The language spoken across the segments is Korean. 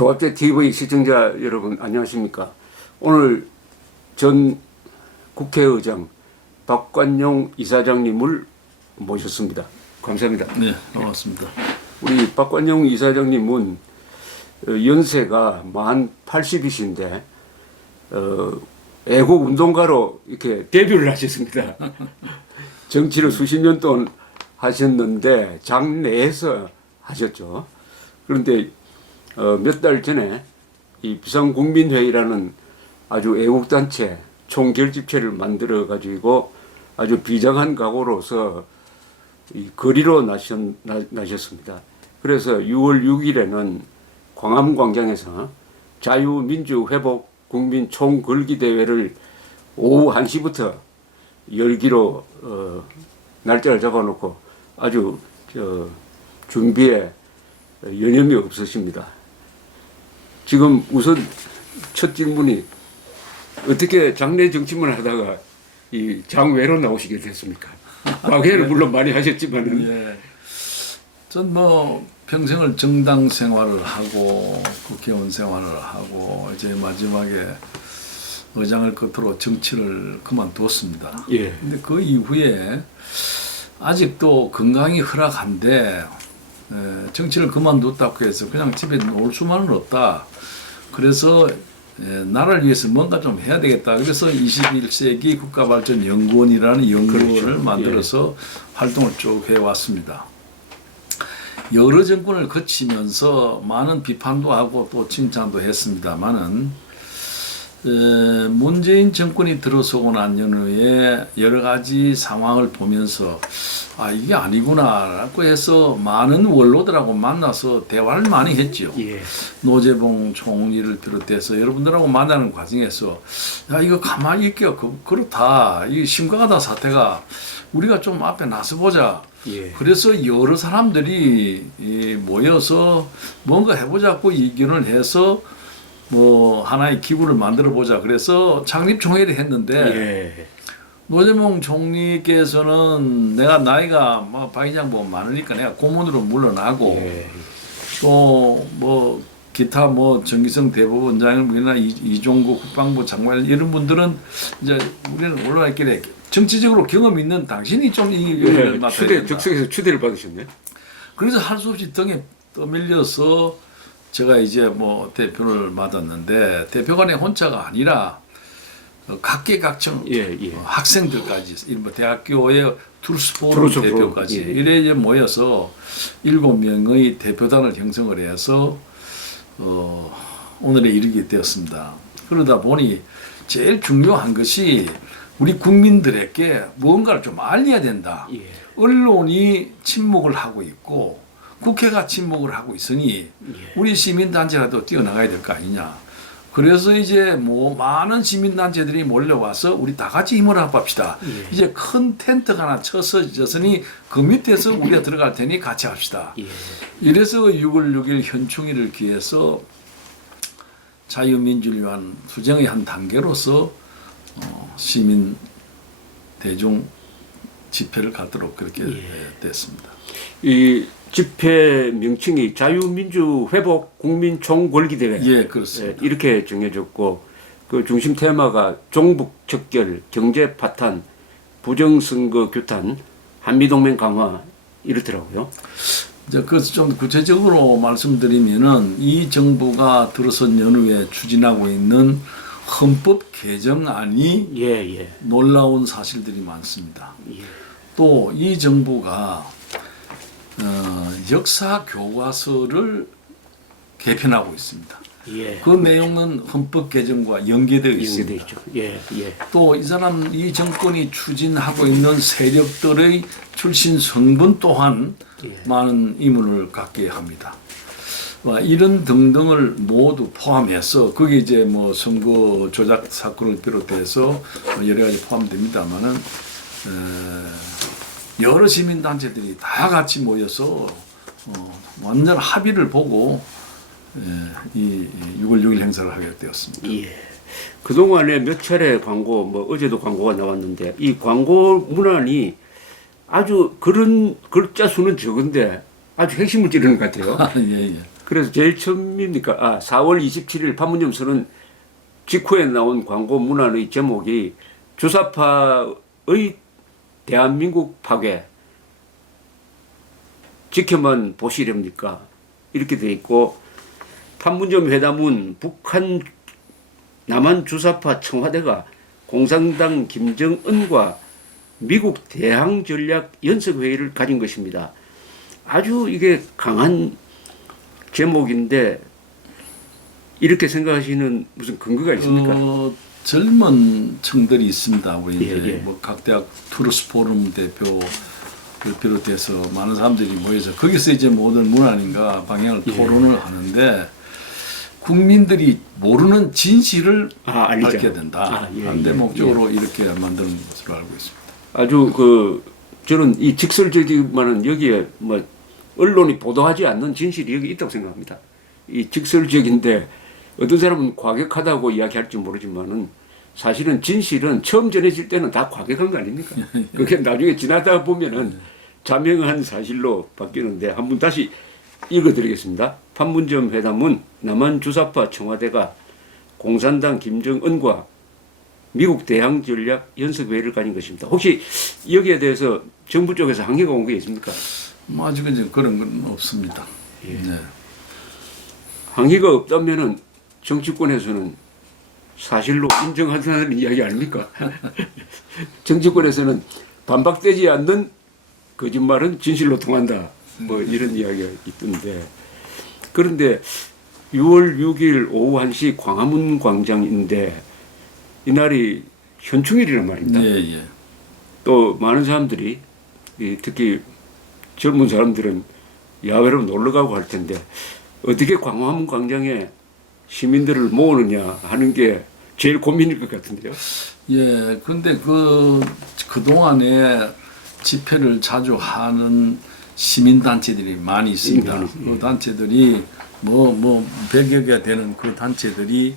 조갑제 TV 시청자 여러분 안녕하십니까? 오늘 전 국회의장 박관용 이사장님을 모셨습니다. 감사합니다. 네, 반갑습니다. 우리 박관용 이사장님은 연세가 만 80이신데 애국 운동가로 이렇게 데뷔를 하셨습니다. 정치를 수십 년 동안 하셨는데 장내에서 하셨죠. 그런데 몇 달 전에 이 비상국민회의라는 아주 애국단체 총결집체를 만들어 가지고 아주 비장한 각오로서 이 거리로 나셨습니다. 그래서 6월 6일에는 광화문광장에서 자유민주회복 국민 총걸기대회를 오후 1시부터 열기로 날짜를 잡아놓고 아주 준비에 여념이 없으십니다. 지금 우선 첫 질문이 어떻게 장내 정치만 하다가 이 장외로 나오시게 됐습니까? 과거에는 물론 많이 하셨지만은. 예. 전 뭐 평생을 정당 생활을 하고 국회의원 생활을 하고 이제 마지막에 의장을 끝으로 정치를 그만두었습니다. 예. 근데 그 이후에 아직도 건강이 허락한데 정치를 그만뒀다고 해서 그냥 집에 놓을 수만은 없다. 그래서 나라를 위해서 뭔가 좀 해야 되겠다. 그래서 21세기 국가발전연구원이라는 연구원을 그렇죠. 만들어서 활동을 쭉 해왔습니다. 여러 정권을 거치면서 많은 비판도 하고 또 칭찬도 했습니다만은 문재인 정권이 들어서고 난 연후에 여러 가지 상황을 보면서 아 이게 아니구나라고 해서 많은 원로들하고 만나서 대화를 많이 했죠. 예. 노재봉 총리를 비롯해서 여러분들하고 만나는 과정에서 야 이거 가만히 있기가 그렇다. 이 심각하다 사태가 우리가 좀 앞에 나서보자. 예. 그래서 여러 사람들이 모여서 뭔가 해보자고 의견을 해서 뭐 하나의 기구를 만들어 보자. 그래서 창립총회를 했는데 예. 노재봉 총리께서는 내가 나이가 뭐 박의장 보면 많으니까 내가 고문으로 물러나고 예. 또 뭐 기타 뭐 정기성 대법원장이나 이종구 국방부 장관 이런 분들은 이제 우리는 올라왔길래 정치적으로 경험 있는 당신이 좀 이 일을 맡아야 된다. 적성에서 추대를 받으셨네. 그래서 할 수 없이 등에 떠밀려서 제가 이제 뭐 대표를 맡았는데 대표관의 혼자가 아니라 각계각층 예. 학생들까지 뭐 대학교의 투르스포럼 대표까지 예. 이래 이제 모여서 7명의 대표단을 형성을 해서 오늘에 이르게 되었습니다. 그러다 보니 제일 중요한 것이 우리 국민들에게 무언가를 좀 알려야 된다. 예. 언론이 침묵을 하고 있고 국회가 침묵을 하고 있으니 우리 시민단체라도 뛰어나가야 될 거 아니냐. 그래서 이제 뭐 많은 시민단체들이 몰려와서 우리 다 같이 힘을 합합시다. 예. 이제 큰 텐트가 하나 쳤으니 그 밑에서 우리가 들어갈 테니 같이 합시다. 예. 이래서 6월 6일 현충일을 기해서 자유민주를 위한 투쟁의 한 단계로서 시민 대중 집회를 갖도록 그렇게 됐습니다. 이 집회 명칭이 자유민주회복 국민 총궐기대회. 예, 그렇습니다. 이렇게 정해졌고 그 중심 테마가 종북 척결, 경제 파탄, 부정선거 규탄, 한미동맹 강화 이렇더라고요. 이제 그래서 좀 구체적으로 말씀드리면은 이 정부가 들어선 연후에 추진하고 있는 헌법 개정안이 예. 놀라운 사실들이 많습니다. 예. 또 이 정부가 역사 교과서를 개편하고 있습니다. 예. 그 내용은 헌법 개정과 연계되어 있습니다. 있죠. 예. 또 이 정권이 추진하고 있는 세력들의 출신 성분 또한 많은 의문을 갖게 합니다. 이런 등등을 모두 포함해서 거기 이제 뭐 선거 조작 사건을 비롯해서 여러 가지 포함됩니다만은 여러 시민단체들이 다 같이 모여서 완전 합의를 보고 이 6월 6일 행사를 하게 되었습니다. 예. 그동안에 몇 차례 광고, 뭐 어제도 광고가 나왔는데 이 광고 문안이 아주 그런 글자 수는 적은데 아주 핵심을 찌르는 것 같아요. 예. 그래서 제일 처음입니까? 4월 27일 판문점 선언 직후에 나온 광고 문안의 제목이 주사파의 대한민국 파괴 지켜만 보시렵니까? 이렇게 돼 있고, 판문점 회담은 북한 남한 주사파 청와대가 공산당 김정은과 미국 대항 전략 연습 회의를 가진 것입니다. 아주 이게 강한 제목인데 이렇게 생각하시는 무슨 근거가 있습니까? 젊은 층들이 있습니다. 우리 예, 이제 예. 뭐 각 대학 투르스 포럼 대표를 비롯해서 많은 사람들이 모여서 거기서 이제 모든 문안인가 방향을 예. 토론을 하는데, 국민들이 모르는 진실을 알리자. 밝혀야 된다. 예, 한 예, 대목적으로 이렇게 만드는 것으로 알고 있습니다. 아주 저는 이 직설적이만은 여기에 뭐 언론이 보도하지 않는 진실이 여기 있다고 생각합니다. 이 직설적인데 어떤 사람은 과격하다고 이야기할지 모르지만은 사실은 진실은 처음 전해질 때는 다 과격한 거 아닙니까? 그게 나중에 지나다 보면은 자명한 사실로 바뀌는데, 한번 다시 읽어드리겠습니다. 판문점 회담은 남한 주사파 청와대가 공산당 김정은과 미국 대항 전략 연습회의를 가진 것입니다. 혹시 여기에 대해서 정부 쪽에서 항의가 온 게 있습니까? 뭐 아직은 이제 그런 건 없습니다. 예. 네. 항의가 없다면은 정치권에서는 사실로 인정한다는 이야기 아닙니까? 정치권에서는 반박되지 않는 거짓말은 진실로 통한다. 뭐 이런 이야기가 있던데. 그런데 6월 6일 오후 1시 광화문 광장인데 이날이 현충일이란 말입니다. 예, 예. 또 많은 사람들이 특히 젊은 사람들은 야외로 놀러 가고 할 텐데 어떻게 광화문 광장에 시민들을 모으느냐 하는 게 제일 고민일 것 같은데요. 예, 근데 그동안에 집회를 자주 하는 시민단체들이 많이 있습니다. 그 단체들이 뭐 100여 개 되는 그 단체들이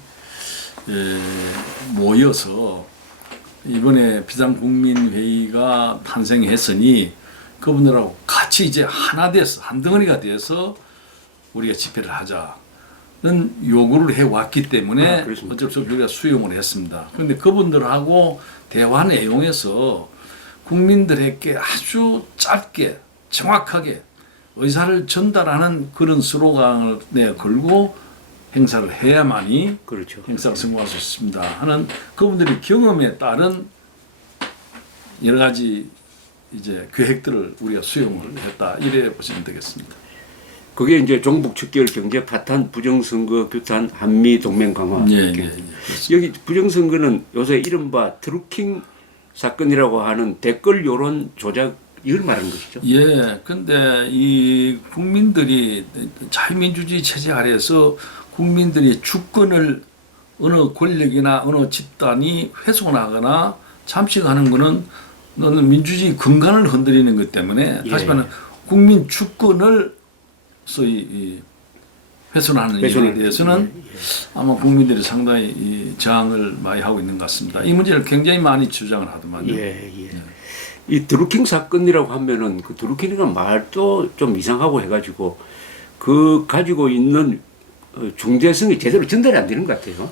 모여서 이번에 비상국민회의가 탄생했으니 그분들하고 같이 이제 하나 돼서 한 덩어리가 돼서 우리가 집회를 하자는 요구를 해왔기 때문에 어쩔 수 없이 우리가 수용을 했습니다. 그런데 그분들하고 대화 내용에서 국민들에게 아주 짧게 정확하게 의사를 전달하는 그런 슬로건을 걸고 행사를 해야만이 그렇죠. 행사를 성공할 수 있습니다 하는 그분들의 경험에 따른 여러 가지 이제 계획들을 우리가 수용을 했다, 이래 보시면 되겠습니다. 그게 이제 종북 척결 경제 파탄 부정선거 규탄 한미 동맹 강화. 예. 여기 부정선거는 요새 이른바 드루킹 사건이라고 하는 댓글 여론 조작 이걸 말하는 것이죠. 예, 근데 이 국민들이 자유민주주의 체제 아래에서 국민들이 주권을 어느 권력이나 어느 집단이 훼손하거나 잠식하는 것은 너는 민주주의 근간을 흔들리는 것 때문에 다시 말하면 국민 주권을 소위 훼손하는 일에 대해서는 아마 국민들이 상당히 이 저항을 많이 하고 있는 것 같습니다. 이 문제를 굉장히 많이 주장을 하더만요. 이 드루킹 사건이라고 하면은 그 드루킹이라는 말도 좀 이상하고 해가지고 그 가지고 있는 중대성이 제대로 전달이 안 되는 것 같아요.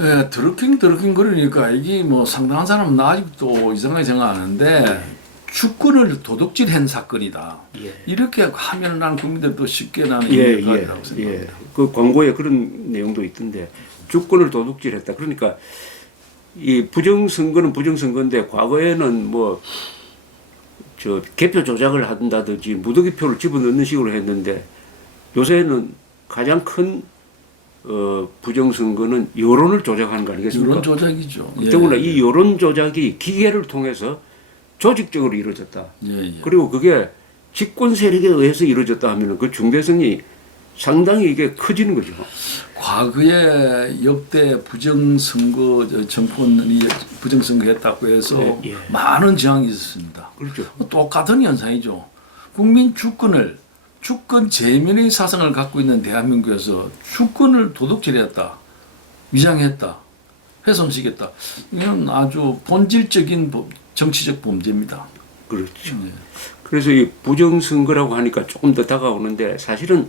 예, 드루킹 그러니까 이게 뭐 상당한 사람은 아직도 이상하게 생각하는데 주권을 도둑질한 사건이다. 이렇게 하면 나는 국민들도 쉽게 나는 이해가리라고 생각합니다. 그 광고에 그런 내용도 있던데 주권을 도둑질했다. 그러니까 이 부정선거는 부정선거인데 과거에는 뭐 저 개표 조작을 한다든지 무더기표를 집어넣는 식으로 했는데 요새는 가장 큰 부정선거는 여론을 조작하는 거 아니겠습니까? 여론 조작이죠. 더구나 이 여론 조작이 기계를 통해서 조직적으로 이루어졌다. 그리고 그게 집권 세력에 의해서 이루어졌다 하면 그 중대성이 상당히 이게 커지는 거죠. 과거에 역대 부정선거 정권이 부정선거 했다고 해서 많은 저항이 있었습니다. 그렇죠. 똑같은 현상이죠. 국민 주권 제민의 사상을 갖고 있는 대한민국에서 주권을 도둑질했다, 위장했다, 훼손시켰다. 이건 아주 본질적인 정치적 범죄입니다. 그렇죠. 그래서 이 부정선거라고 하니까 조금 더 다가오는데 사실은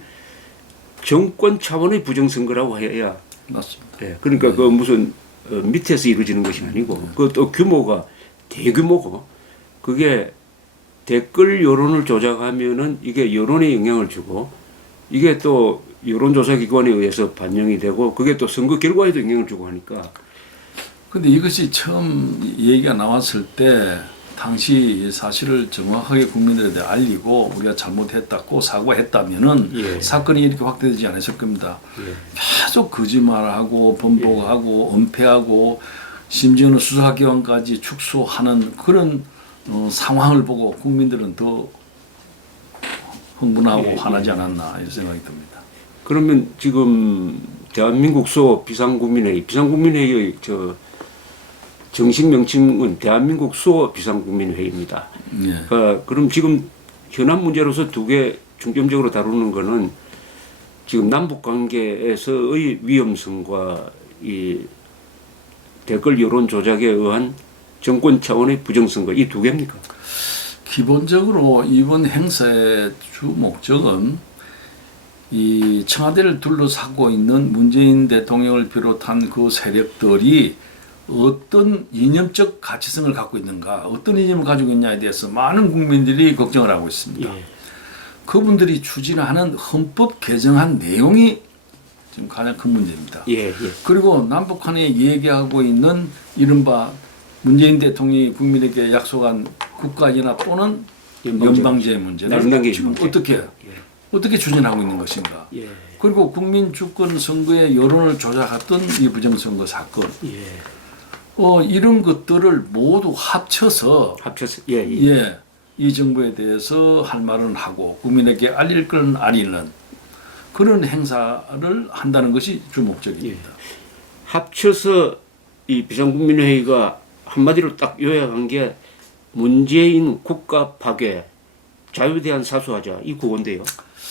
정권 차원의 부정선거라고 해야. 맞습니다. 예, 그러니까 그 무슨 밑에서 이루어지는 것이 아니고 그또 규모가 대규모고 그게 댓글 여론을 조작하면은 이게 여론에 영향을 주고 이게 또 여론조사기관에 의해서 반영이 되고 그게 또 선거 결과에도 영향을 주고 하니까. 근데 이것이 처음 얘기가 나왔을 때 당시 사실을 정확하게 국민들에게 알리고 우리가 잘못했다고 사과했다면은 예. 사건이 이렇게 확대되지 않았을 겁니다. 예. 계속 거짓말하고 번복하고 은폐하고 심지어는 수사기관까지 축소하는 그런 상황을 보고 국민들은 더 흥분하고 예, 화나지 않았나 이런 생각이 듭니다. 그러면 지금 대한민국 수 비상국민회의의 정식 명칭은 대한민국 수호 비상국민회의입니다. 예. 그럼 지금 현안 문제로서 두 개 중점적으로 다루는 거는 지금 남북 관계에서의 위험성과 이 댓글 여론 조작에 의한 정권 차원의 부정선거 이 두 개입니까? 기본적으로 이번 행사의 주 목적은 이 청와대를 둘러싸고 있는 문재인 대통령을 비롯한 그 세력들이 어떤 이념적 가치성을 갖고 있는가, 어떤 이념을 가지고 있냐에 대해서 많은 국민들이 걱정을 하고 있습니다. 예. 그분들이 추진하는 헌법 개정안 내용이 지금 가장 큰 문제입니다. 예, 예. 그리고 남북한에 얘기하고 있는 이른바 문재인 대통령이 국민에게 약속한 국가연합 또는 연방제 문제를 지금 어떻게 추진하고 있는 것인가. 예. 그리고 국민 주권 선거의 여론을 조작했던 이 부정선거 사건. 예. 이런 것들을 모두 합쳐서 예, 예. 예, 이 정부에 대해서 할 말은 하고 국민에게 알릴 건 알리는 그런 행사를 한다는 것이 주 목적입니다. 합쳐서 이 비상국민회의가 한마디로 딱 요약한 게 문재인 국가 파괴, 자유에 대한 사수하자 이 구호인데요.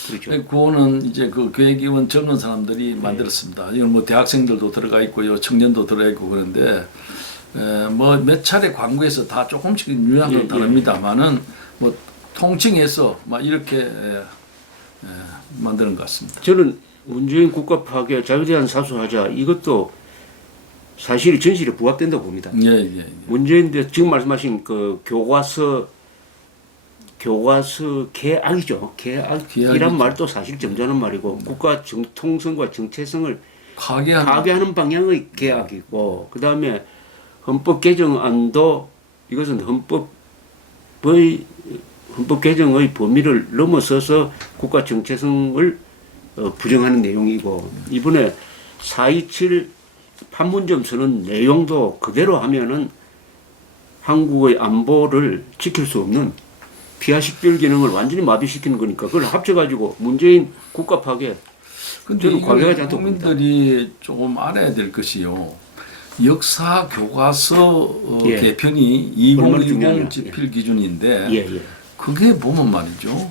그렇죠. 그거는 이제 그 계획위원 젊은 사람들이 만들었습니다. 이건 뭐 대학생들도 들어가 있고요, 청년도 들어가 있고 그런데 뭐 몇 차례 광고에서 다 조금씩 유형은 다릅니다만은 뭐 통칭해서 막 이렇게 만드는 것 같습니다. 저는 문재인 국가 파괴, 자유에 대한 사수하자 이것도 사실 진실에 부합된다고 봅니다. 예. 문재인 대 지금 말씀하신 그 교과서 개악이죠. 개악이란 말도 사실 점잖은 말이고 국가 통성과 정체성을 파괴하는 방향의 개악이고 그 다음에 헌법 개정안도 이것은 헌법 개정의 범위를 넘어서서 국가 정체성을 부정하는 내용이고 이번에 4.27 판문점 선언 내용도 그대로 하면은 한국의 안보를 지킬 수 없는 피하식별 기능을 완전히 마비시키는 거니까 그걸 합쳐가지고 문재인 국가 파괴. 근데 과거하지 않다고 국민들이 조금 알아야 될 것이요. 역사 교과서 예. 개편이 얼마나 2020 중요하냐. 집필 기준인데 예. 그게 보면 말이죠.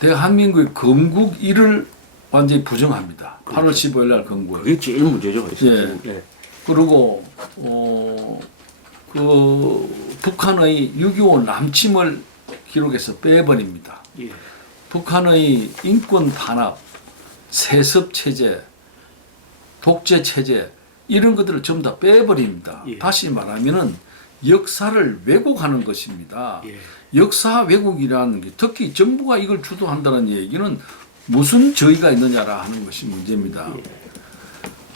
대한민국의 건국일을 완전히 부정합니다. 그렇죠. 8월 15일 날 건국. 그게 제일 문제죠. 예. 그리고 그 북한의 6.25 남침을 기록해서 빼버립니다. 예. 북한의 인권 탄압, 세습 체제, 독재 체제 이런 것들을 전부 다 빼버립니다. 예. 다시 말하면은 역사를 왜곡하는 것입니다. 예. 역사 왜곡이라는 게 특히 정부가 이걸 주도한다는 얘기는 무슨 저희가 있느냐라 하는 것이 문제입니다.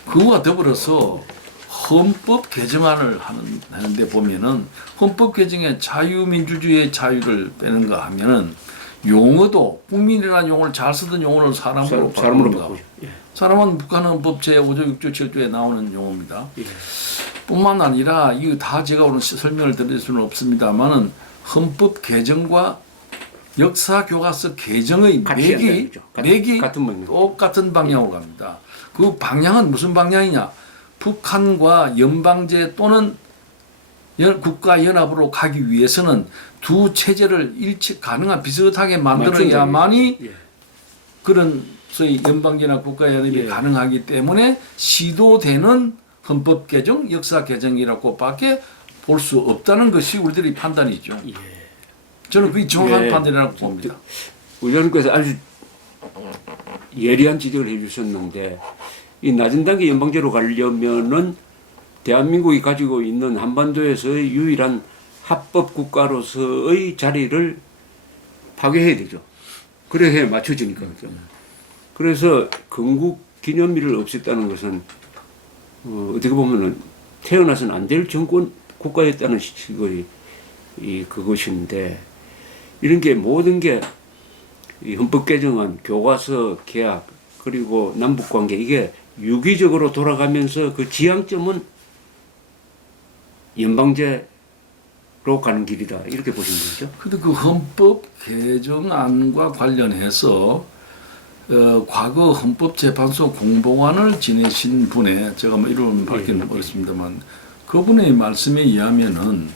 그와 더불어서 헌법 개정안을 하는데 보면은 헌법 개정에 자유민주주의의 자유를 빼는가 하면은 용어도 국민이라는 용어를 잘 쓰던 용어를 사람으로 바꾸는가. 예. 사람은 북한헌법 제5조 6조 7조에 나오는 용어입니다. 예. 뿐만 아니라 이거 다 제가 오늘 설명을 드릴 수는 없습니다만은 헌법 개정과 역사 교과서 개정의 맥이 똑같은 방향으로 갑니다. 그 방향은 무슨 방향이냐? 북한과 연방제 또는 국가연합으로 가기 위해서는 두 체제를 가능한 비슷하게 만들어야만이 그런 소위 연방제나 국가연합이 가능하기 때문에 시도되는 헌법 개정, 역사 개정이라고밖에 볼 수 없다는 것이 우리들의 판단이죠. 저는 그게 정확한 판단이라고 봅니다. 의원님께서 아주 예리한 지적을 해주셨는데 이 낮은 단계 연방제로 가려면은 대한민국이 가지고 있는 한반도에서의 유일한 합법 국가로서의 자리를 파괴해야 되죠. 그래야 맞춰지니까 그죠. 그래서 건국 기념일을 없앴다는 것은 어떻게 보면은 태어나서는 안 될 정권 국가였다는 식의 그것인데 이런 게 모든 게 이 헌법 개정안, 교과서 개혁 그리고 남북 관계 이게 유기적으로 돌아가면서 그 지향점은 연방제로 가는 길이다 이렇게 보시는 거죠. 근데 그 헌법 개정안과 관련해서 과거 헌법재판소 공보관을 지내신 분의 제가 뭐 이름 밝히는 어렵습니다만 그분의 말씀에 의하면은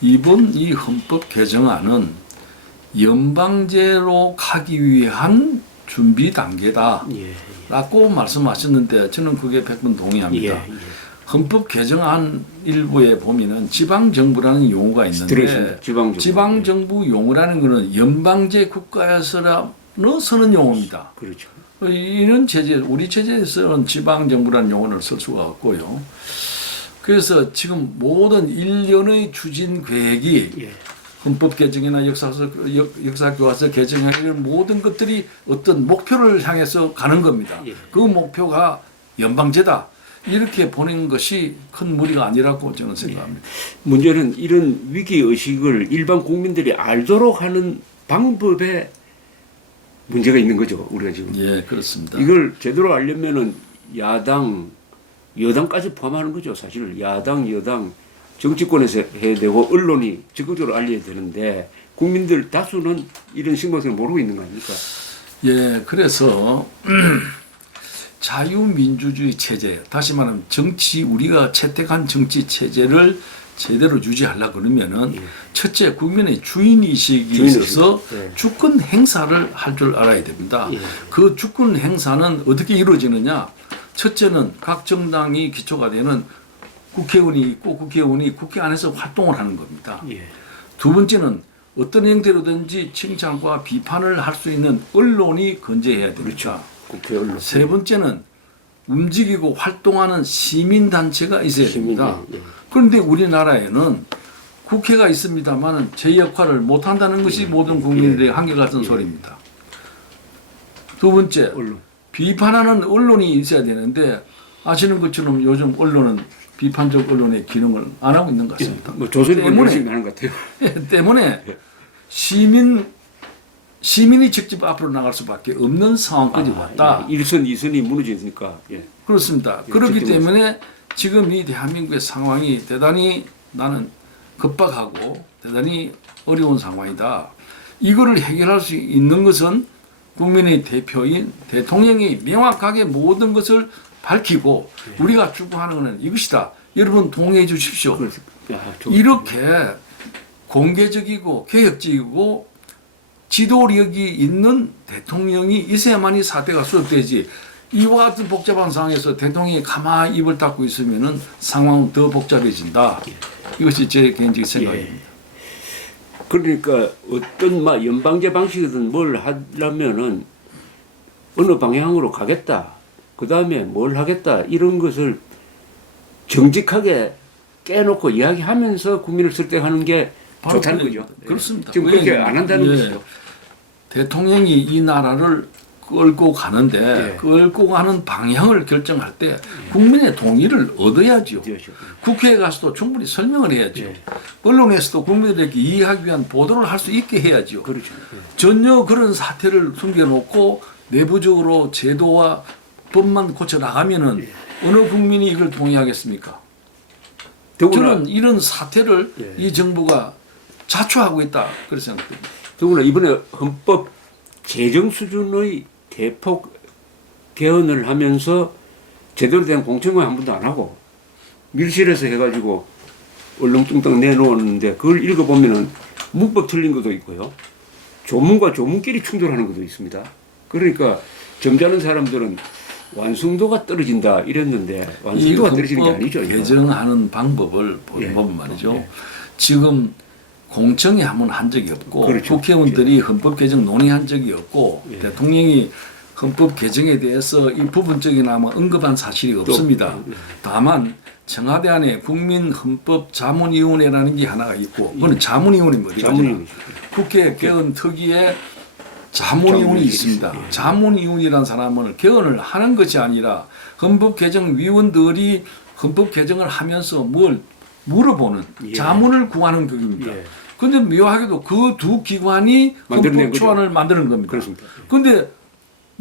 이번 이 헌법 개정안은 연방제로 가기 위한 준비 단계다라고 말씀하셨는데 저는 그게 100번 동의합니다. 헌법 개정안 일부에 보면은 지방정부라는 용어가 있는데 지방정부 용어라는 것은 연방제 국가에서는 쓰는 용어입니다. 그렇죠. 이런 체제, 우리 체제에서는 지방정부라는 용어를 쓸 수가 없고요. 그래서 지금 모든 일련의 추진 계획이 헌법 개정이나 역사교과서 개정이나 이런 모든 것들이 어떤 목표를 향해서 가는 겁니다. 그 목표가 연방제다. 이렇게 보는 것이 큰 무리가 아니라고 저는 생각합니다. 문제는 이런 위기의식을 일반 국민들이 알도록 하는 방법에 문제가 있는 거죠. 우리가 지금. 예, 그렇습니다. 이걸 제대로 알려면은 야당, 여당까지 포함하는 거죠. 사실 야당, 여당, 정치권에서 해야 되고 언론이 적극적으로 알려야 되는데 국민들 다수는 이런 신고성을 모르고 있는 거 아닙니까? 예, 그래서 자유민주주의 체제, 다시 말하면 정치, 우리가 채택한 정치 체제를 제대로 유지하려고 그러면은 첫째 국민의 주인의식이 있어서 주권 행사를 할 줄 알아야 됩니다. 그 주권 행사는 어떻게 이루어지느냐? 첫째는 각 정당이 기초가 되는 국회의원이 있고 국회의원이 국회 안에서 활동을 하는 겁니다. 두 번째는 어떤 형태로든지 칭찬과 비판을 할 수 있는 언론이 건재해야 됩니다. 그렇죠. 국회 언론. 세 번째는 움직이고 활동하는 시민단체가 있어야 됩니다. 그런데 우리나라에는 국회가 있습니다만 제 역할을 못한다는 것이 모든 국민들의 한결같은 소리입니다. 두 번째, 비판하는 언론이 있어야 되는데 아시는 것처럼 요즘 언론은 비판적 언론의 기능을 안 하고 있는 것 같습니다. 뭐 조선이 열심히 하는 것 같아요. 때문에 시민이 직접 앞으로 나갈 수밖에 없는 상황까지 왔다. 1선, 2선이 무너지니까. 그렇습니다. 그렇기 때문에 지금 이 대한민국의 상황이 대단히 나는 급박하고 대단히 어려운 상황이다. 이거를 해결할 수 있는 것은 국민의 대표인 대통령이 명확하게 모든 것을 밝히고 우리가 추구하는 것은 이것이다. 여러분 동의해 주십시오. 이렇게 공개적이고 개혁적이고 지도력이 있는 대통령이 있어야만이 사태가 수습되지. 이와 같은 복잡한 상황에서 대통령이 가만히 입을 닫고 있으면은 상황은 더 복잡해진다. 이것이 제 개인적인 생각입니다. 그러니까 어떤 연방제 방식이든 뭘 하려면은 어느 방향으로 가겠다. 그 다음에 뭘 하겠다. 이런 것을 정직하게 깨놓고 이야기하면서 국민을 설득하는 게 좋다는 거죠. 그렇습니다. 지금 그렇게 안 한다는 것이죠. 대통령이 이 나라를 끌고 가는데 끌고 가는 방향을 결정할 때 국민의 동의를 얻어야죠. 국회에 가서도 충분히 설명을 해야죠. 언론에서도 국민들에게 이해하기 위한 보도를 할 수 있게 해야죠. 그렇죠. 전혀 그런 사태를 숨겨놓고 내부적으로 제도와 법만 고쳐 나가면은 어느 국민이 이걸 동의하겠습니까? 저는 이런 사태를 이 정부가 자초하고 있다 그렇게 생각합니다. 더구나 이번에 헌법 개정 수준의 대폭 개헌을 하면서 제대로 된 공청회 한 번도 안 하고 밀실에서 해가지고 얼렁뚱땅 내놓았는데 그걸 읽어보면은 문법 틀린 것도 있고요. 조문과 조문끼리 충돌하는 것도 있습니다. 그러니까 점잖은 사람들은 완성도가 떨어진다 이랬는데 완성도가 떨어지는 게 아니죠. 개정하는 방법을 보면 말이죠. 지금 공청회 한번 한 적이 없고 그렇죠. 국회의원들이 헌법 개정 논의한 적이 없고 예. 대통령이 헌법 개정에 대해서 이 부분적이나 뭐 언급한 사실이 없습니다. 다만 청와대 안에 국민헌법자문위원회라는 게 하나가 있고 그건 자문위원회입니다. 자문위원회. 국회 개헌 특위에 자문위원이 있습니다. 자문위원이라는 사람은 개헌을 하는 것이 아니라 헌법 개정 위원들이 헌법 개정을 하면서 뭘 물어보는 예. 자문을 구하는 격입니다. 예. 그런데 묘하게도 그 두 기관이 만들어낸 헌법 초안을 만드는 겁니다. 그렇습니다. 그런데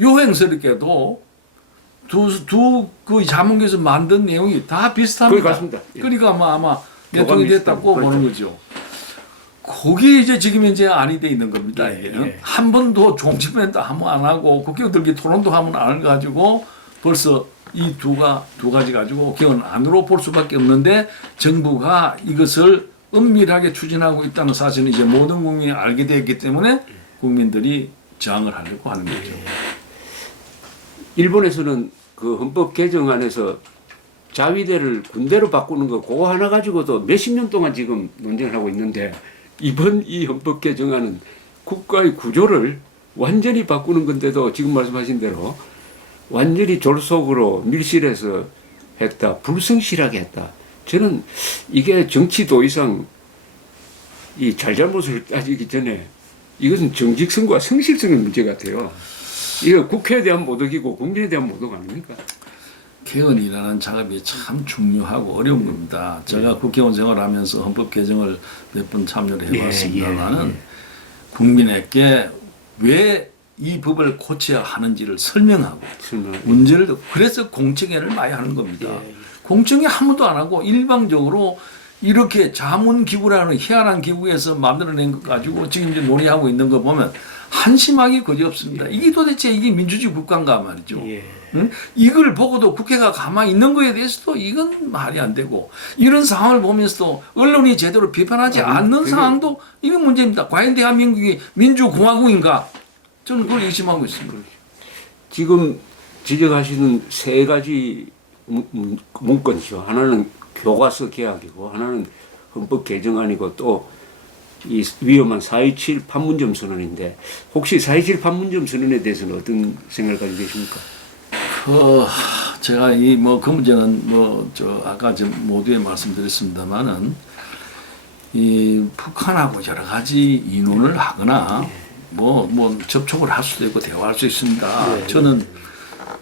요행스럽게도 그 자문계에서 만든 내용이 다 비슷합니다. 거의 같습니다. 예. 그러니까 뭐 아마 교감이 내통이 됐다고 비슷하고, 보는 거죠. 거기 이제 지금 현재 안이 돼 있는 겁니다. 예, 이게 예. 한 번도 종집변도 한번 안 하고 국회의원들끼리 토론도 한번 안 해가지고 벌써 이 두 가지 가지고 개헌 안으로 볼 수밖에 없는데 정부가 이것을 은밀하게 추진하고 있다는 사실은 이제 모든 국민이 알게 되었기 때문에 국민들이 저항을 하려고 하는 거죠. 일본에서는 그 헌법 개정안에서 자위대를 군대로 바꾸는 거 그거 하나 가지고도 몇십 년 동안 지금 논쟁을 하고 있는데 이번 이 헌법 개정안은 국가의 구조를 완전히 바꾸는 건데도 지금 말씀하신 대로 완전히 졸속으로 밀실해서 했다. 불성실하게 했다. 저는 이게 정치 도 이상 이 잘잘못을 따지기 전에 이것은 정직성과 성실성의 문제 같아요. 이거 국회에 대한 모독이고 국민에 대한 모독 아닙니까? 개헌이라는 작업이 참 중요하고 어려운 겁니다. 제가 국회의원 생활하면서 헌법 개정을 몇 번 참여를 해왔습니다만은 국민에게 왜 이 법을 고쳐야 하는지를 설명하고 문제를 그래서 공청회를 많이 하는 겁니다. 공청회 한 번도 안 하고 일방적으로 이렇게 자문기구라는 희한한 기구에서 만들어낸 것 가지고 지금 이제 논의하고 있는 거 보면 한심하기 거지없습니다. 이게 도대체 이게 민주주의 국가인가 말이죠. 응? 이걸 보고도 국회가 가만히 있는 거에 대해서도 이건 말이 안 되고 이런 상황을 보면서도 언론이 제대로 비판하지 않는 상황도 이게 문제입니다. 과연 대한민국이 민주공화국인가? 저는 그걸 의심하고 있습니다. 지금 지적하시는 세 가지 문건이죠. 하나는 교과서 개혁이고 하나는 헌법 개정안이고 또 이 위험한 4.27 판문점 선언인데 혹시 4.27 판문점 선언에 대해서는 어떤 생각을 가지고 계십니까? 제가 이 뭐 그 문제는 뭐 저 아까 좀 모두에 말씀드렸습니다만은 이 북한하고 여러 가지 의논을 하거나 뭐 접촉을 할 수도 있고 대화할 수 있습니다. 저는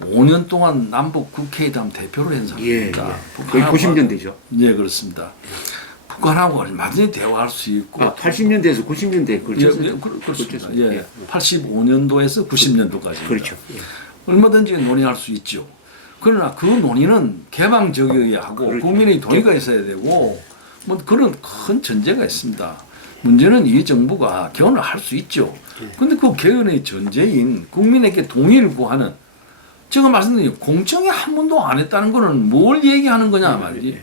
5년 동안 남북 국회의담 대표를 한 사람입니다. 거의 90년대죠. 네, 그렇습니다. 북한하고 얼마든지 대화할 수 있고 80년대에서 90년대에 그렇습니다. 예, 85년도에서 90년도까지. 그렇죠. 얼마든지 논의할 수 있죠. 그러나 그 논의는 개방적이어야 하고 그렇죠. 국민의 동의가 있어야 되고 뭐 그런 큰 전제가 있습니다. 문제는 이 정부가 개헌을 할 수 있죠. 그런데 그 개헌의 전제인 국민에게 동의를 구하는 제가 말씀드린 공청회 한 번도 안 했다는 거는 뭘 얘기하는 거냐 말이지.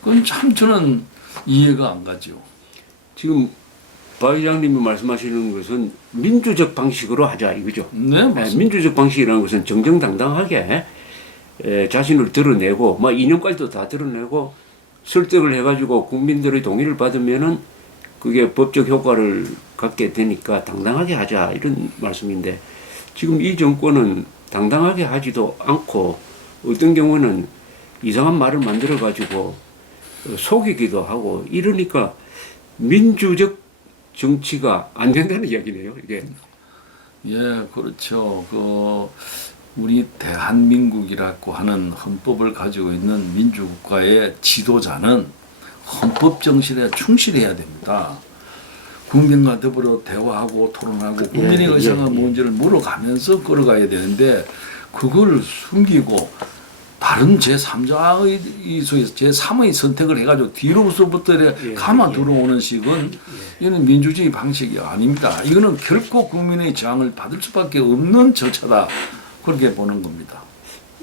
그건 참 저는 이해가 안 가죠. 지금 박 의장님이 말씀하시는 것은 민주적 방식으로 하자 이거죠. 네, 맞습니다. 민주적 방식이라는 것은 정정당당하게 자신을 드러내고 뭐 이념까지도 다 드러내고 설득을 해가지고 국민들의 동의를 받으면은 그게 법적 효과를 갖게 되니까 당당하게 하자 이런 말씀인데 지금 이 정권은 당당하게 하지도 않고 어떤 경우는 이상한 말을 만들어 가지고 속이기도 하고 이러니까 민주적 정치가 안 된다는 이야기네요. 이게. 예, 그렇죠. 우리 대한민국이라고 하는 헌법을 가지고 있는 민주국가의 지도자는 헌법 정신에 충실해야 됩니다. 국민과 더불어 대화하고 토론하고 국민의 의사가 뭔지를 물어가면서 걸어가야 되는데 그걸 숨기고 다른 제3자의 제3의 선택을 해가지고 뒤로부터 가만 들어오는 식은 이는 민주주의 방식이 아닙니다. 이거는 결코 국민의 저항을 받을 수밖에 없는 절차다. 그렇게 보는 겁니다.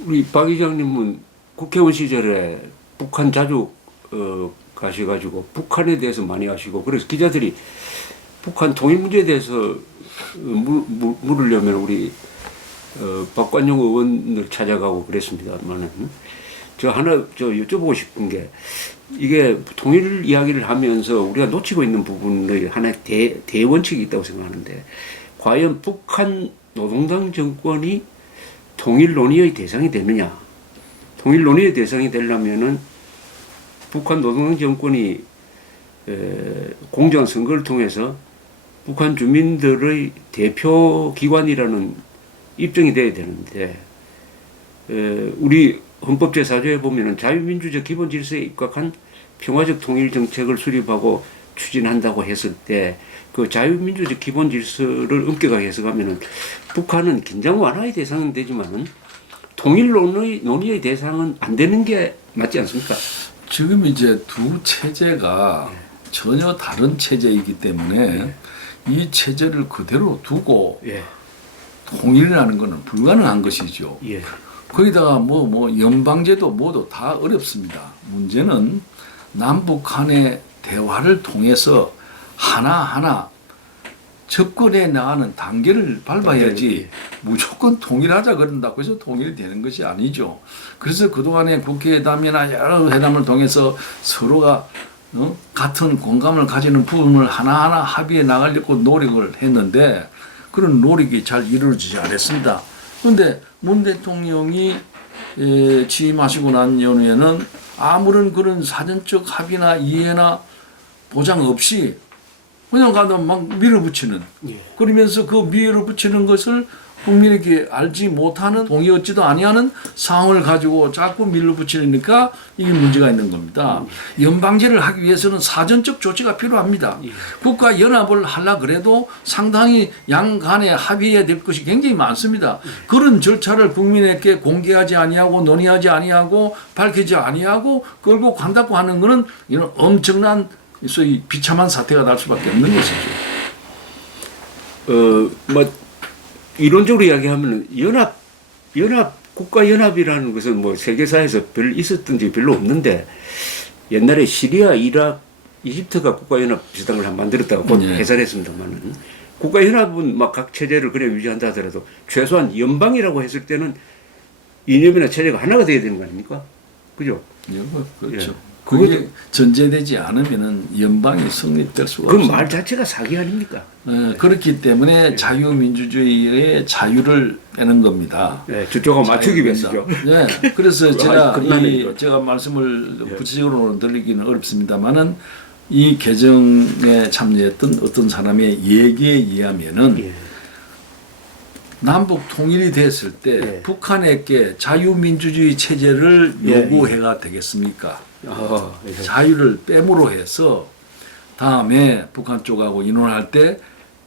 우리 박 의장님은 국회의원 시절에 북한 자주 가셔가지고 북한에 대해서 많이 아시고 그래서 기자들이 북한 통일 문제에 대해서 물으려면 우리 박관용 의원을 찾아가고 그랬습니다만은 저 하나 여쭤보고 싶은 게 이게 통일 이야기를 하면서 우리가 놓치고 있는 부분의 하나의 대원칙이 있다고 생각하는데 과연 북한 노동당 정권이 통일 논의의 대상이 되느냐? 통일 논의의 대상이 되려면은 북한 노동당 정권이 공정한 선거를 통해서 북한 주민들의 대표 기관이라는 입증이 돼야 되는데 우리 헌법 제4조에 보면은 자유민주적 기본 질서에 입각한 평화적 통일 정책을 수립하고 추진한다고 했을 때 그 자유민주적 기본 질서를 엄격하게 해석하면은 북한은 긴장 완화의 대상은 되지만은 통일 논의의 대상은 안 되는 게 맞지 않습니까? 지금 이제 두 체제가 전혀 다른 체제이기 때문에 이 체제를 그대로 두고 예. 통일이라는 것은 불가능한 것이죠. 예. 거기다가 뭐 연방제도 뭐도 다 어렵습니다. 문제는 남북 간의 대화를 통해서 하나하나 접근해 나가는 단계를 밟아야지 무조건 통일하자 그런다고 해서 통일이 되는 것이 아니죠. 그래서 그동안에 국회회담이나 여러 회담을 통해서 서로가 같은 공감을 가지는 부분을 하나하나 합의해 나가려고 노력을 했는데 그런 노력이 잘 이루어지지 않았습니다. 그런데 문 대통령이 취임하시고 난 이후에는 아무런 그런 사전적 합의나 이해나 보장 없이 그냥 가다 막 밀어붙이는 그러면서 그 밀어붙이는 것을 국민에게 알지 못하는 동의하지도 아니하는 상황을 가지고 자꾸 밀어붙이니까 이게 문제가 있는 겁니다. 연방제를 하기 위해서는 사전적 조치가 필요합니다. 국가 연합을 하려 그래도 상당히 양 간에 합의해야 될 것이 굉장히 많습니다. 그런 절차를 국민에게 공개하지 아니하고 논의하지 아니하고 밝히지 아니하고 끌고 간다고 하는 것은 이런 엄청난 소위 비참한 사태가 날 수밖에 없는 것이죠. 이론적으로 이야기하면 국가연합이라는 것은 뭐 세계사에서 별 있었던지 별로 없는데 옛날에 시리아, 이라크, 이집트가 국가연합 비슷한 걸 만들었다고 곧 해설했습니다만은 국가연합은 막 각 체제를 그래 유지한다 하더라도 최소한 연방이라고 했을 때는 이념이나 체제가 하나가 돼야 되는 거 아닙니까? 그죠? 그렇죠. 예. 그게 전제되지 않으면은 연방이 성립될 수가 그건 없습니다. 말 자체가 사기 아닙니까? 그렇기 때문에 자유민주주의의 자유를 빼는 겁니다. 네, 저쪽하고 맞추기 위해서죠. 네, 그래서 끝나네요. 제가 말씀을 구체적으로는 드리기는 어렵습니다만은 이 개정에 참여했던 어떤 사람의 얘기에 의하면은 남북 통일이 됐을 때 북한에게 자유민주주의 체제를 요구해가 되겠습니까? 자유를 빼므로 해서 다음에 북한 쪽하고 인원할 때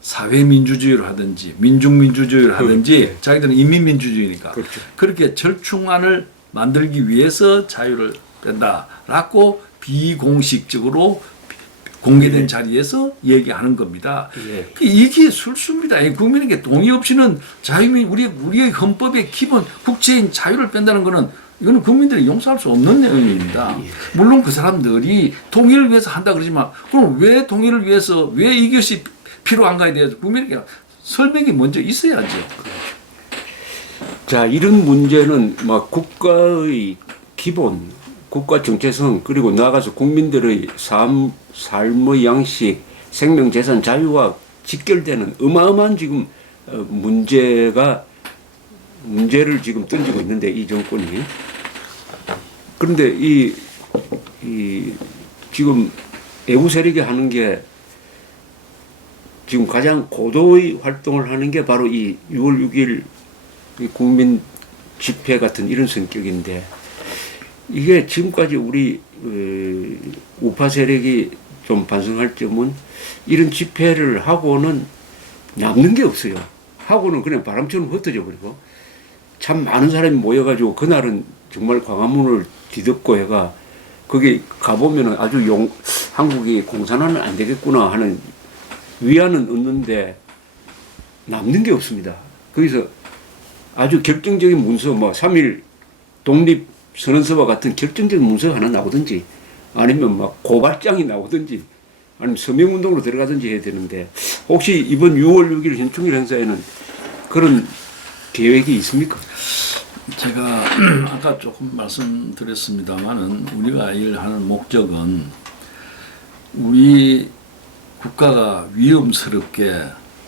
사회민주주의를 하든지 민중민주주의를 하든지 자기들은 인민민주주의니까 그렇죠. 그렇게 절충안을 만들기 위해서 자유를 뺀다라고 비공식적으로 공개된 자리에서 얘기하는 겁니다. 이게 술수입니다. 국민에게 동의 없이는 우리의 헌법의 기본 국제인 자유를 뺀다는 것은 이거는 국민들이 용서할 수 없는 내용입니다. 물론 그 사람들이 통일을 위해서 한다 그러지만 그럼 왜 통일을 위해서 왜 이것이 필요한가에 대해서 국민에게 설명이 먼저 있어야죠. 자, 이런 문제는 막 국가의 기본, 국가 정체성 그리고 나아가서 국민들의 삶의 양식, 생명, 재산, 자유와 직결되는 어마어마한 지금 문제를 지금 던지고 있는데 이 정권이 그런데 이 지금 애국 세력이 하는 게 지금 가장 고도의 활동을 하는 게 바로 이 6월 6일 국민 집회 같은 이런 성격인데 이게 지금까지 우리 우파 세력이 좀 반성할 점은 이런 집회를 하고는 남는 게 없어요. 하고는 그냥 바람처럼 흩어져 버리고 참 많은 사람이 모여가지고 그날은 정말 광화문을 뒤덮고 해가 거기 가보면은 아주 한국이 공산화는 안 되겠구나 하는 위안은 얻는데 남는 게 없습니다. 거기서 아주 결정적인 문서, 뭐 3.1 독립선언서와 같은 결정적인 문서가 하나 나오든지 아니면 막 고발장이 나오든지 아니면 서명운동으로 들어가든지 해야 되는데 혹시 이번 6월 6일 현충일 행사에는 그런 계획이 있습니까? 제가 아까 조금 말씀드렸습니다만은 우리가 일하는 목적은 우리 국가가 위험스럽게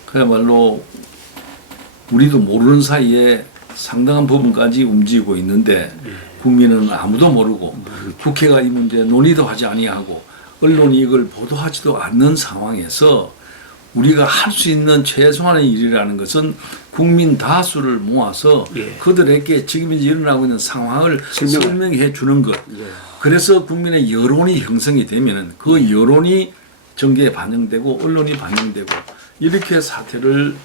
그야말로 우리도 모르는 사이에 상당한 부분까지 움직이고 있는데 국민은 아무도 모르고 국회가 이 문제 논의도 하지 아니하고 언론이 이걸 보도하지도 않는 상황에서 우리가 할 수 있는 최소한의 일이라는 것은 국민 다수를 모아서 그들에게 지금 이제 일어나고 있는 상황을 설명해 주는 것. 그래서 국민의 여론이 형성이 되면은 그 여론이 정계에 반영되고 언론이 반영되고 이렇게 사태를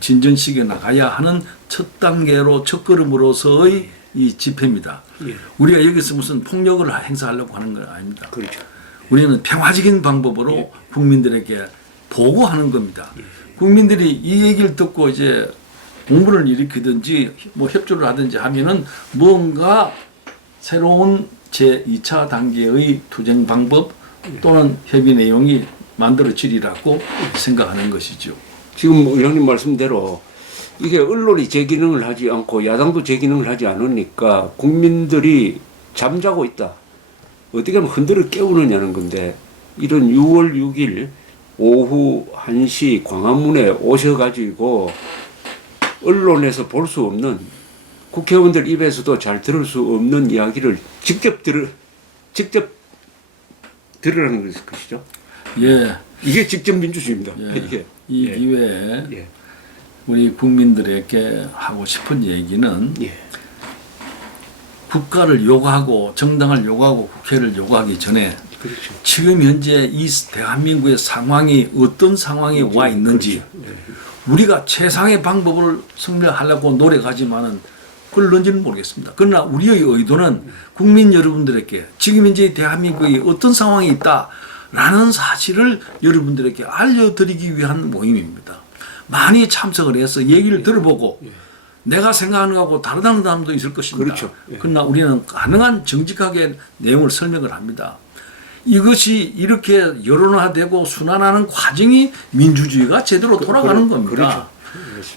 진전시켜 나가야 하는 첫 단계로 첫 걸음으로서의 이 집회입니다. 우리가 여기서 무슨 폭력을 행사하려고 하는 건 아닙니다. 그렇죠. 우리는 평화적인 방법으로 국민들에게 보고하는 겁니다. 국민들이 이 얘기를 듣고 이제 공분을 일으키든지 뭐 협조를 하든지 하면은 뭔가 새로운 제2차 단계의 투쟁 방법 또는 협의 내용이 만들어지리라고 생각하는 것이죠. 지금 의원님 말씀대로 이게 언론이 제 기능을 하지 않고 야당도 제 기능을 하지 않으니까 국민들이 잠자고 있다. 어떻게 하면 흔들어 깨우느냐는 건데 이런 6월 6일 오후 1시 광화문에 오셔가지고 언론에서 볼 수 없는 국회의원들 입에서도 잘 들을 수 없는 이야기를 직접 들으라는 것이죠. 예. 이게 직접 민주주의입니다. 예. 이게. 이 예. 기회에 예. 우리 국민들에게 하고 싶은 얘기는 예. 국가를 요구하고 정당을 요구하고 국회를 요구하기 전에 그렇죠. 지금 현재 이 대한민국의 상황이 어떤 상황에 와 있는지 그렇죠. 우리가 최상의 방법을 설명하려고 노력하지만은 그런지는 모르겠습니다. 그러나 우리의 의도는 국민 여러분들에게 지금 현재 대한민국이 어떤 상황이 있다라는 사실을 여러분들에게 알려드리기 위한 모임입니다. 많이 참석을 해서 얘기를 들어보고 내가 생각하는 거하고 다르다는 사람도 있을 것입니다. 그렇죠. 그러나 우리는 가능한 정직하게 내용을 설명을 합니다. 이것이 이렇게 여론화되고 순환하는 과정이 민주주의가 제대로 돌아가는 겁니다. 그렇죠.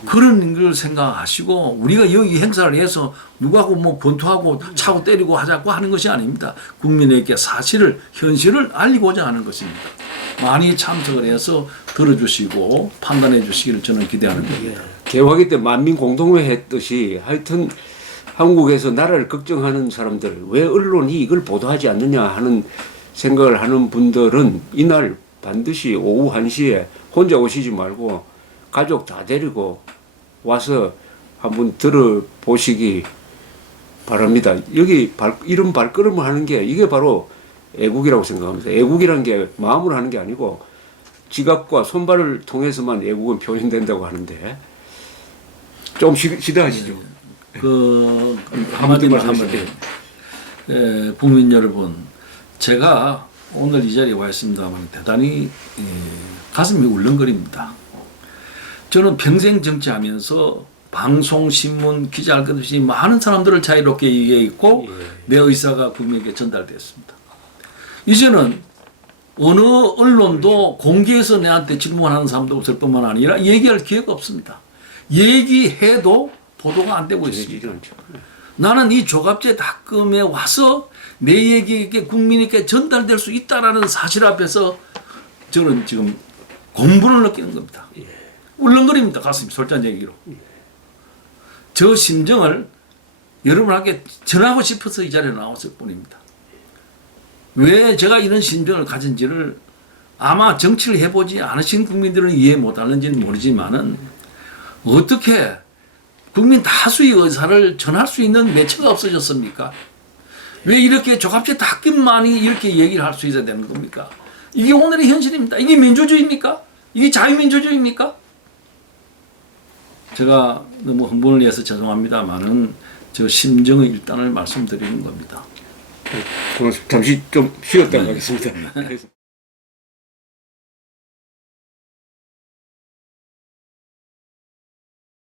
그런 걸 생각하시고 우리가 여기 행사를 해서 누구하고 뭐 권투하고 차고 때리고 하자고 하는 것이 아닙니다. 국민에게 사실을 현실을 알리고자 하는 것입니다. 많이 참석을 해서 들어주시고 판단해 주시기를 저는 기대하는 겁니다. 개화기 때 만민 공동회 했듯이 하여튼 한국에서 나라를 걱정하는 사람들 왜 언론이 이걸 보도하지 않느냐 하는 생각을 하는 분들은 이날 반드시 오후 1시에 혼자 오시지 말고 가족 다 데리고 와서 한번 들어보시기 바랍니다. 여기 이런 발걸음을 하는 게 이게 바로 애국이라고 생각합니다. 애국이라는 게 마음으로 하는 게 아니고 지갑과 손발을 통해서만 애국은 표현된다고 하는데 좀 시대하시죠. 그 한마디만 하면 국민 여러분, 제가 오늘 이 자리에 와 있습니다만 대단히 가슴이 울렁거립니다. 저는 평생 정치하면서 방송, 신문, 기자 할 것 없이 많은 사람들을 자유롭게 얘기했고 내 의사가 국민에게 전달됐습니다. 이제는 어느 언론도 공개해서 내한테 질문하는 사람도 없을 뿐만 아니라 얘기할 기회가 없습니다. 얘기해도 보도가 안 되고 있습니다. 나는 이 조갑제닷컴에 와서 내 얘기에게 국민에게 전달될 수 있다라는 사실 앞에서 저는 지금 공분을 느끼는 겁니다. 울렁거립니다. 가슴이 솔직한 얘기로. 저 심정을 여러분에게 전하고 싶어서 이 자리에 나왔을 뿐입니다. 왜 제가 이런 심정을 가진지를 아마 정치를 해보지 않으신 국민들은 이해 못하는지는 모르지만은 어떻게 국민 다수의 의사를 전할 수 있는 매체가 없어졌습니까? 왜 이렇게 조갑제닷컴만이 이렇게 얘기를 할 수 있어야 되는 겁니까? 이게 오늘의 현실입니다. 이게 민주주의입니까? 이게 자유민주주의입니까? 제가 너무 흥분을 해서 죄송합니다만은 저 심정의 일단을 말씀드리는 겁니다. 잠시 좀 쉬었다 가겠습니다.